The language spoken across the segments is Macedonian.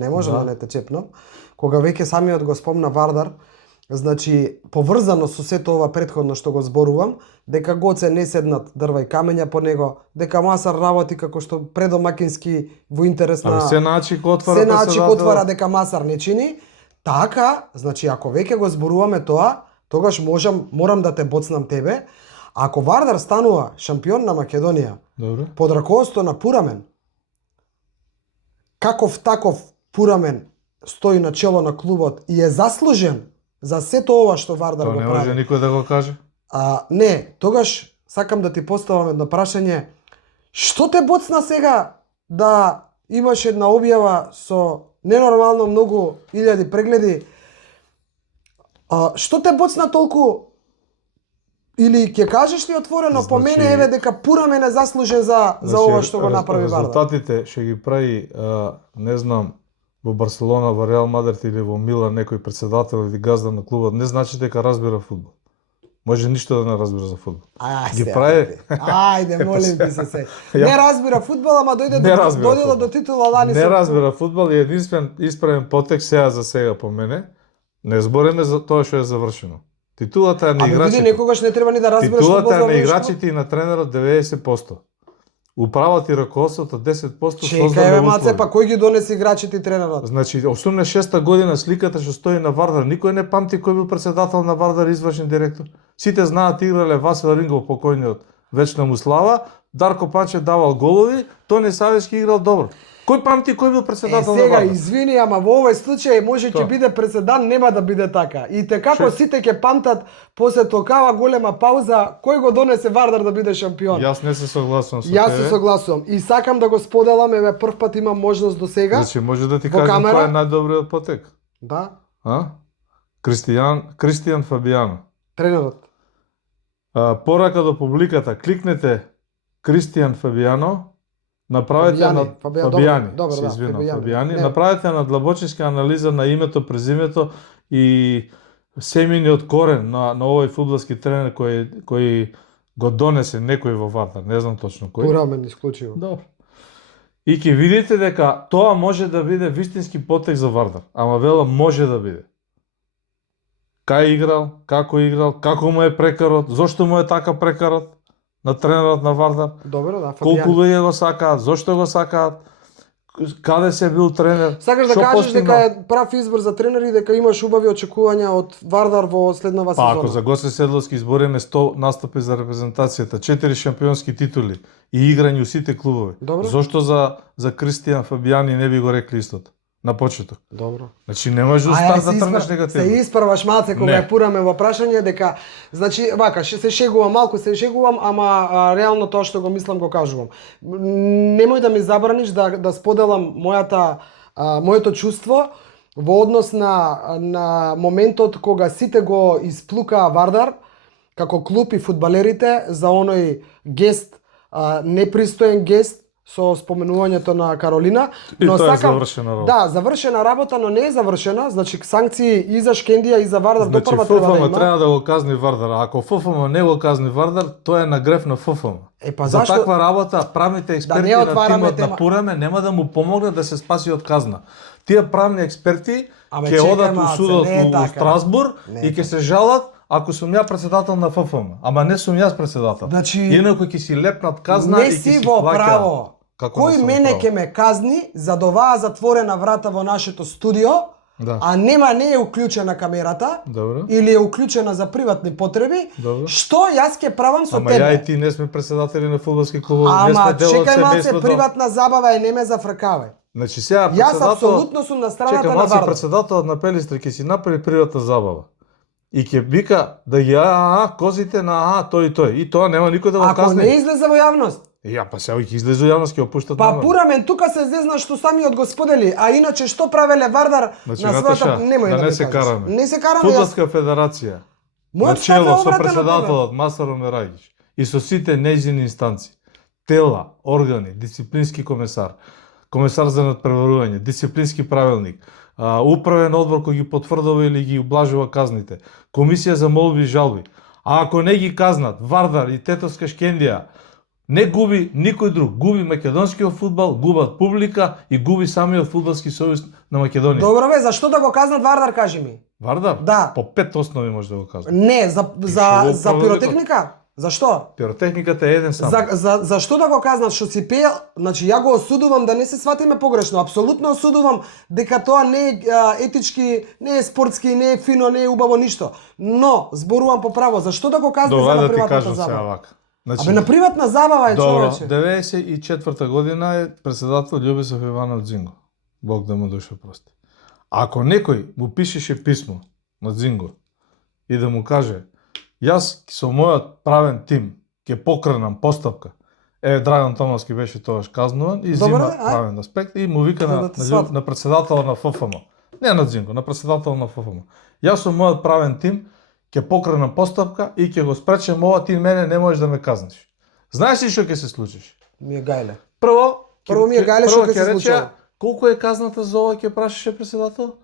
Не можам да не те чепнам. Кога веќе самиот го спомна Вардар, значи поврзано со сето ова претходно што го зборувам, дека Гоце не седнат дрва и камења по него, дека Масар работи како што предомакински во интерес на се научи ко отвара председател, отвара дека Масар не чини. Така, значи ако веќе го зборуваме тоа, тогаш морам да те боцнам тебе. Ако Вардар станува шампион на Македонија, добро, под раководството на Пурамен, таков Пурамен стои на чело на клубот и е заслужен за сето ова што Вардар го прави. Тоа не може никој да го каже. Не, тогаш сакам да ти поставам едно прашање. Што те боцна сега да имаш една објава со ненормално многу илјади прегледи? Што те боцна толку? Или ќе кажеш ли отворено, по мене еве дека Пурамен е заслужен за ова што го направи Вардар? Резултатите ќе ги прави, не знам, во Барселона, во Реал Мадрид или во Милан некој председател или газда на клубот, не значи дека разбира фудбал. Може ништо да не разбира за фудбал. Ги прави. Ајде, молим ти се. Не разбира фудбал, ама дојде до титула лани. Не разбира фудбал и исправен потек сега по мене. Не збориме за тоа што е завршено. Титулата е на играчите. Види, некогаш не треба ни да разбираш фудбал. Титулата е на играчите и на тренерот 90%. Управата и раководството 10%. Чекај, маце, па кој ги донесе играчите и тренерот? Значи, 86-та година сликата што стои на Вардар, никој не памти кој бил председател на Вардар и извршен директор. Сите знаат играле Васил Рингов, покојниот, вечна му слава, Дарко Панчев давал голови, Тони Савечки играл добро. Кој памти кој бил председател на Вардар? Сега, извини, ама во овој случај може ќе биде преседан, нема да биде така. И како сите ќе памтат после токава голема пауза, кој го донесе Вардар да биде шампион. Јас не се согласувам со тебе. Јас се согласувам. И сакам да го споделам, еве прв пат имам можност до сега. Значи, може да ти кажам кој е најдобриот потек? Да. Кристијан Фабијано. Тренерот. Порака до публиката, кликнете Кристијан Фабијано. Направете Фабијани, направете на длабочинска анализа на името, презимето и семениот корен на овој фудбалски тренер кој го донесе некој во Вардар, не знам точно кој. Пурамен исклучиво. Добро. И ќе видите дека тоа може да биде вистински потек за Вардар, ама велам може да биде. Кај играл, како му е прекарот, зошто му е така прекарот на тренерот на Вардар. Добро, да, Колку луѓе го сакаат, зошто го сакаат, каде се бил тренер. Сакаш да кажеш дека е прав избор за тренер и дека имаш убави очекувања од Вардар во следнава сезона? Па ако за Гоце Седловски избориме 100 настапи за репрезентацијата, 4 шампионски титули и играње у сите клубови, зошто за Кристијан Фабијани не би го рекли истото? На почеток. Добро. Значи не можеш да тргнеш негативно. Се исправаш малце кога ја Пураме во прашање дека значи вака се шегувам малку, ама реално тоа што го мислам го кажувам. Немој да ми забраниш да споделам моето чувство во однос на моментот кога сите го исплукаа Вардар како клуб и фудбалерите за оној гест, непристоен гест со споменувањето на Каролина, но тоа е завршена работа. Да, завршена работа, но не е завршена, значи санкции и за Шкендија и за Вардар до прва треба да има. треба да го казни Вардар, а ако ФФМ не го казни Вардар, тоа е на греф на ФФМ. За таква работа правните експерти на тимот на Пураме нема да му помогнат да се спаси од казна. Тие правни експерти ќе одат у судот у Страсбург и ќе се жалат ако сум ја председател на ФФМ, ама не сум јас председател. Инаку ќе си лепнат казна и ќе си плаќаат. Кој мене ќе ме казни за оваа затворена врата во нашето студио, а не е уклучена камерата, или е уклучена за приватни потреби, што јас ќе правам со тебе? Ама ја и ти не сме председатели на фудбалски клубови, не сме дел од чекај малце, приватна забава и не ме зафркавај. Значи сега јас апсолутно сум на страната на Вардар. Чекај, председателот на Пелистра ќе си направи приватна забава. И ќе вика да ја козите на тој. И тоа нема никој да го казне. Ако не излезе во јавност. Па сега ќе излезе во јавност, ќе опуштат. Па Пурамен тука се зезна што самиот го сподели, а иначе што правеле Вардар на својата немој да се караме. Не се караме. Фудбалска федерација. Начело со председателот Масар Омерајгич и со сите нејзини инстанции, тела, органи, дисциплински комесар за надпреварување, дисциплински правилник, управен одбор кој ги потврдува или ги ублажува казните, комисија за молби и жалби. А ако не ги казнат Вардар и Тетовска Шкендија, Не губи никој друг. Губи македонскиот фудбал, губат публика и губи самиот фудбалски сојуз на Македонија. Добро бе, зашто да го казнат Вардар, кажи ми? Вардар? Да. По 5 основи може да го казнат. Не, за пиротехника? Зашто? Пиротехниката е еден само. Зашто да го казнат што си пее? Значи ја го осудувам, да не се сватиме погрешно. Апсолутно осудувам дека тоа не е етички, не е спортски, не е фино, не е убаво ништо. Но зборувам по право, зашто да го казнат за на приватната забава? Значи, Абе на приватна забава е, човече. Добро, 94-та година е председател Љубисов Иванов Дзинго. Бог да му душа прости. Ако некој му пишеше писмо на Дзинго и да му каже јас со мојот правен тим ќе покренам постапка, Драган Томовски беше тогаш казнуван и зима правен аспект и му вика на председател на ФФМ. Не на Дзинго, на председател на ФФМ. Јас со мојот правен тим ќе покренам постапка и ќе го спречам ова, ти мене не можеш да ме казниш. Знаеш ли што ќе се случиш? Ми е гајле. Прво ми е гајле што ќе се случи. Колку е казната за ова, ќе прашаше председател?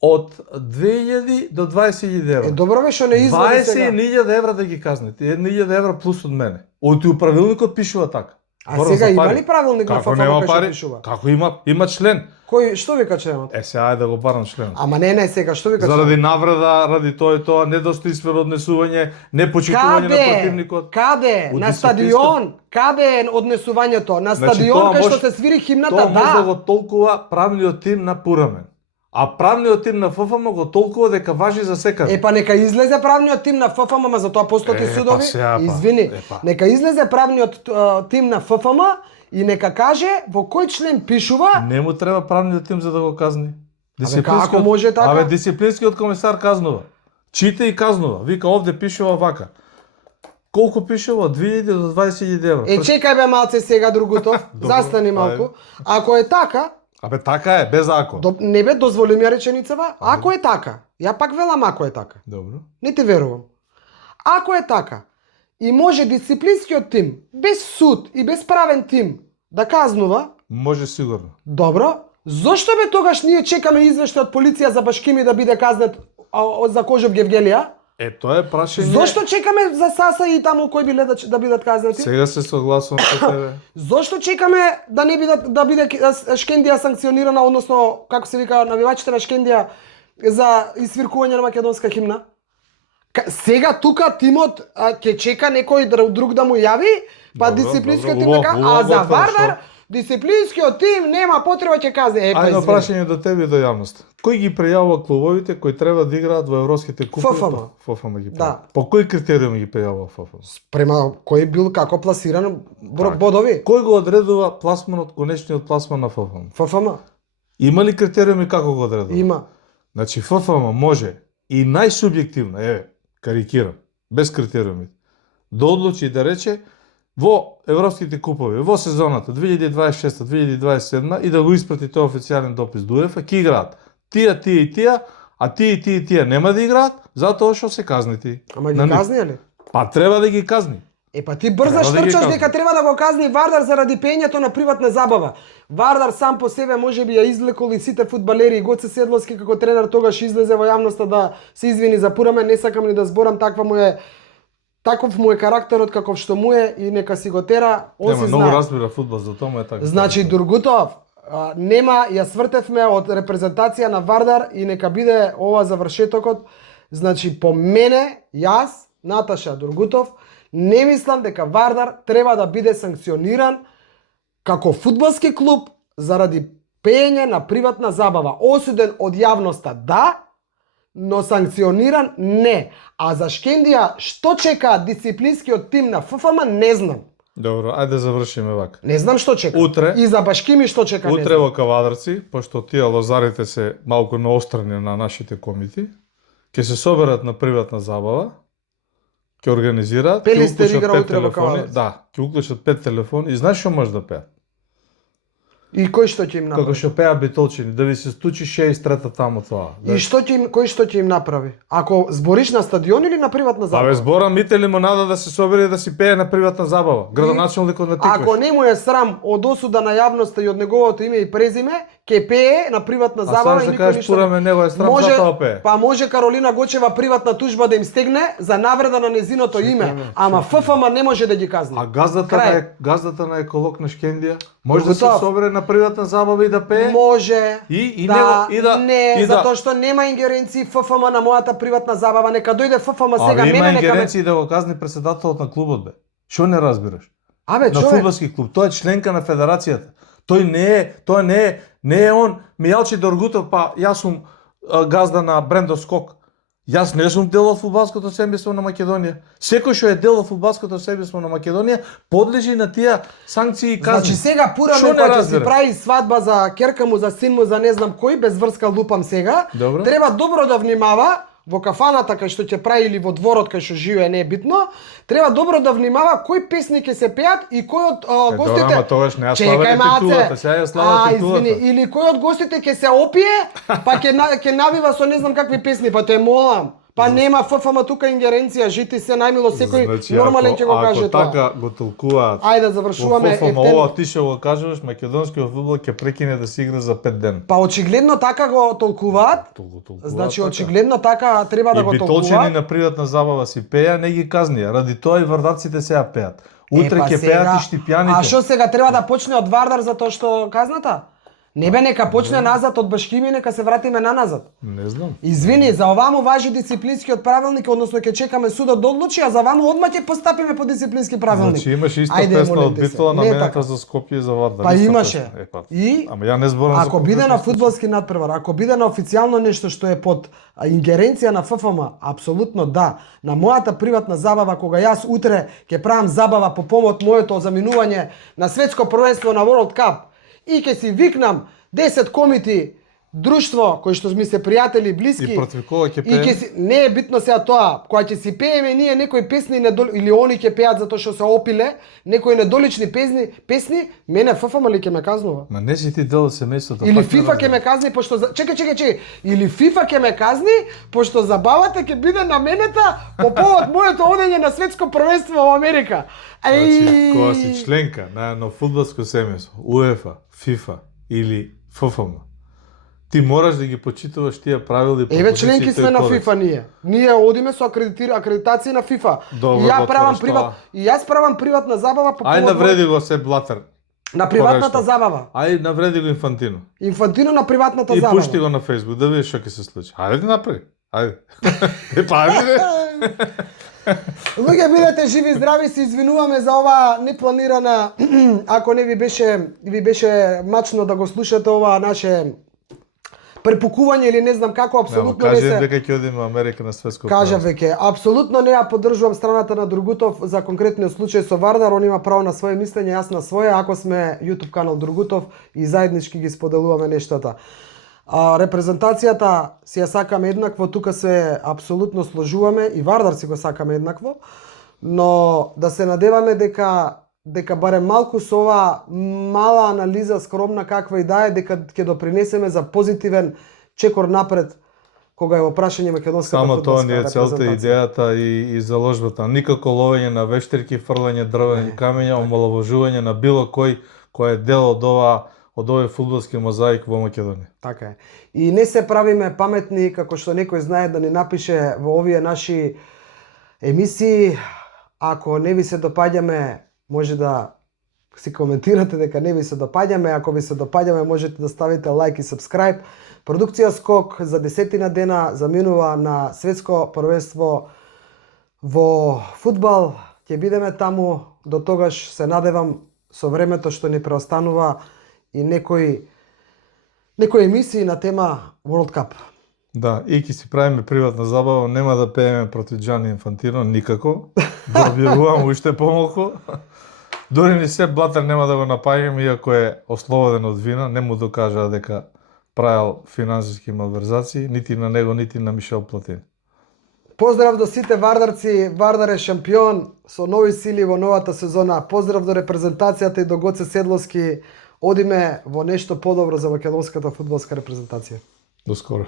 Од 2000 до 20.000 евра. Добро бе, што не излезе сега. 20.000 евра да ги казнете. 1.000 евра плюс од мене. Од управилникот пишува така. А сега има ли правилник на ФФМ кој што пишува? Како има член. Кој, што вика членот? Сега да го барам членот. Ама не сега, што вика членот? Заради навреда, ради тоа, недостоинствено однесување, непочитување на противникот. Каде? На стадион? Каде е однесувањето? На стадион кај што се свири химната, да. Тоа може да го толкува правниот тим на Пурамен. А правниот тим на ФФМ го толкува дека важи за секаде. Па нека излезе правниот тим на ФФМ, ама за тоа постои судови. Извини. Нека излезе правниот тим на ФФМ и нека каже во кој член пишува. Не му треба правниот тим за да го казни. Како може така? Абе дисциплинскиот комисар казнува. Чита и казнува. Вика овде пишува вака. Колку пишува? 2000 до 20.000 евра. Чекај бе малце сега другото. Застани малку. Ако е така, Абе така е, без ако. Не бе, дозволи ми ја реченицава. Ако е така, ја пак велам ако е така. Добро. Не те верувам. Ако е така, и може дисциплинскиот тим, без суд и без правен тим, да казнува... Може сигурно. Добро. Зошто бе тогаш ние чекаме извештај од полиција за Башкими да биде казнет за Кожев Гевгелија? Тоа е прашање. Зошто чекаме за Саса и таму кој биле да бидат казнати? Сега се согласувам со тебе. Зошто чекаме да не биде Шкендија санкционирана, односно како се вика навивачите на Шкендија за извиркување на македонска химна? Сега тука тимот ќе чека некој друг да му јави, па дисциплинскиот тим дека, а за Вардар дисциплинскиот тим нема потреба ќе казне. Ајде прашање до тебе и до јавноста. Кој ги пријавува клубовите кои треба да играат во европските купови? ФФМ ги пријавува. По кој критериум ги пријавува ФФМ? Према кој бил како пласиран бодови? Кој го одредува пласманот, конечниот пласман на ФФМ? ФФМ. Има ли критериуми како го одредува? Има. Значи ФФМ може и најсубјективно, карикирам, без критериуми, да одлучи да рече во европските купови, во сезоната 2026-2027 и да го испрати тој официјален допис до УЕФА, ќе играат тие и тие, а тие и тие нема да играат, затоа што се казнити. Ама ги казни ли? Па треба да ги казни. Па ти брзаш трчаш дека треба да го казни Вардар заради пењето на приватна забава. Вардар сам по себе можеби ја извлекол и сите фудбалери, и Гоце Седловски како тренер тогаш излезе во јавноста да се извини за Пурамен, не сакам ни да зборам, таков му е карактерот каков што му е и нека си го тера, он си знае. Многу разбира фудбал, за тоа му е така. Значи Дургутов, нема, ја свртевме од репрезентација на Вардар и нека биде ова завршетокот. Значи по мене, јас, Наташа Дургутов, не мислам дека Вардар треба да биде санкциониран како фудбалски клуб заради пеење на приватна забава. Осуден од јавноста, да, но санкциониран не. А за Шкендија што чекаат дисциплинскиот тим на ФФМ не знам. Добро, ајде завршиме вака. Не знам што чека. Утре и за Башкими што чека. Утре во Кавадарци, пошто тие лозарите се малку наострени на нашите комити, ќе се соберат на приватна забава, ќе организираат, ќе уклучат 5 телефони, да, ќе уклучат 5 телефони и знаеш што може да пеат? И кој што ќе им направи? Како што пеа Битолчини, да ви се стучи 63-та таму тоа. И кој што ќе им направи? Ако збориш на стадион или на приватна забава? Абе зборам Мите Лимонада да се собере да си пее на приватна забава. Градоначелникот на Тиквеш. Ако не му е срам од осуда на јавноста и од неговото име и презиме, ке пее на приватна забава и никој ништо. Пураме него е срам затоа пее. Па може Каролина Гочева приватна тужба да им стегне за навреда на незиното име, ама ФФМ не може да ги казни. А газдата на еколог на Шкендија може да се собере на приватна забава и да пее? Може. Не, затоа што нема ингеренции ФФМ на мојата приватна забава, нека дојде ФФМ сега мене, нека има ингеренции да го казни претседателот на клубот бе. Што не разбираш? На фудбалски клуб, тој е членка на федерацијата. Тој не е он Мијалчи Доргутов, па јас сум газда на Брендов Скок. Јас не сум дел од фудбалското семејство на Македонија. Секој што е дел од фудбалското семејство на Македонија подлежи на тие санкции и казни. Значи сега Пураме кога ќе се прави свадба за керка му, за син му, за не знам кој, без врска лупам сега, треба добро да внимава во кафаната кај што ќе прави или во дворот кај што живее, не е битно, треба добро да внимава кои песни ќе се пеат и кој од гостите. Добро, ама тогаш не ја слава титулата, сега ја слава титулата. Или кој од гостите ќе се опие, па ќе навива со не знам какви песни, па те молам. Па нема ФФМ тука ингеренција, жити се најмило секој нормален ќе го каже тоа. Ако така го толкуваат. Ајде завршуваме ФФМ ова ти што го кажуваш, македонскиот фудбал ќе прекине да се игра за 5 ден. Па очигледно така го толкуваат. Значи очигледно така треба да го толкуваат. И битолчени на приватна забава си пеа, не ги казнија. Ради тоа и вардарците сега пеат. Утре ќе пеат и штипјаните. А што сега треба да почне од Вардар за тоа што казната? Не бе, нека почне назад од Башкими, нека се вратиме на назад. Не знам. Извини, за оваму важи дисциплинскиот правилник, односно ќе чекаме судот да одлучи, а за ваму одма ќе постапиме по дисциплински правилник. Значи имаше иста песна од Битола на мената за Скопје и за Вардар. Па имаше. И ама ја не зборам за. Ако биде на фудбалски надпревар, ако биде на официјално нешто што е под ингеренција на ФФМ, апсолутно да. На мојата приватна забава, кога јас утре ќе правам забава по помод моето заминување на светско првенство на World Cup, и ќе си викнам 10 комити друштво кои што ми се пријатели, блиски. И против кога ќе пееме? Не е битно сега тоа. Кога ќе си пееме ние некои песни или они ќе пеат затоа што се опиле, некои недолични песни, мене ФФМ ли ќе ме казнува? Ма не си ти дел од семејството. Или ФИФА ќе ме казни пошто чекај. Или ФИФА ќе ме казни пошто забавата ќе биде на менета по повод моето одење на светско првенство во Америка. Значи, кога си членка на едно фудбалско семејство, УЕФА, ФИФА или ФФМ, ти мораш да ги почитуваш тие правила и пропозиции. Еве членки сме на ФИФА ние. Ние одиме со акредитација на ФИФА. Добро, и јас правам приватна забава по повод. Ајде навреди го се блатер. На приватната забава. Ајде навреди го Инфантино. Инфантино на приватната забава. И пушти го на Facebook да видиш што ќе се случи. Ајде направи. Ајде. Луѓе, бидете живи и здрави, се извинуваме за ова непланирана, ако не ви беше мачно да го слушате ова наше препукување или не знам како, апсолутно не се. Кажи дека ќе одиме во Америка на светско првенство. Кажа веќе, апсолутно не ја поддржувам страната на Другутов за конкретниот случај со Вардар, он има право на свое мислење, јас на свое, ако сме YouTube канал Другутов и заеднички ги споделуваме нештата. Репрезентацијата си ја сакаме еднакво, тука се апсолутно сложуваме и Вардар си го сакаме еднакво, но да се надеваме дека барем малку со ова мала анализа, скромна каква и да е, дека ќе допринесеме за позитивен чекор напред кога е во прашање македонската фудбалска репрезентација. Само тоа ни е целта, идејата и заложбата. Никако ловење на вештерки, фрлање дрвени камења, омаловажување на било кој е дел од овој фудбалски мозаик во Македонија. Така е. И не се правиме паметни, како што некој знае да ни напише во овие наши емисии. Ако не ви се допаѓаме, може да си коментирате дека не ви се допаѓаме. Ако ви се допаѓаме, можете да ставите лайк и сабскрајб. Продукција Скок за 10 дена заминува на светско првенство во фудбал. Ќе бидеме таму, до тогаш се надевам со времето што ни преостанува и некои емисии на тема World Cup. Да, и ќе си правиме приватна забава, нема да пееме против Џани Инфантино, никако. Да објавувам уште помалку. Дори ни се Блатер нема да го напаѓаме, иако е ослободен од вина, не му докажа дека правил финансиски малверзации, нити на него, нити на Мишел Платини. Поздрав до сите вардарци, Вардар е шампион со нови сили во новата сезона. Поздрав до репрезентацијата и до Гоце Седловски. Одиме во нешто подобро за македонската фудбалска репрезентација. До скоро.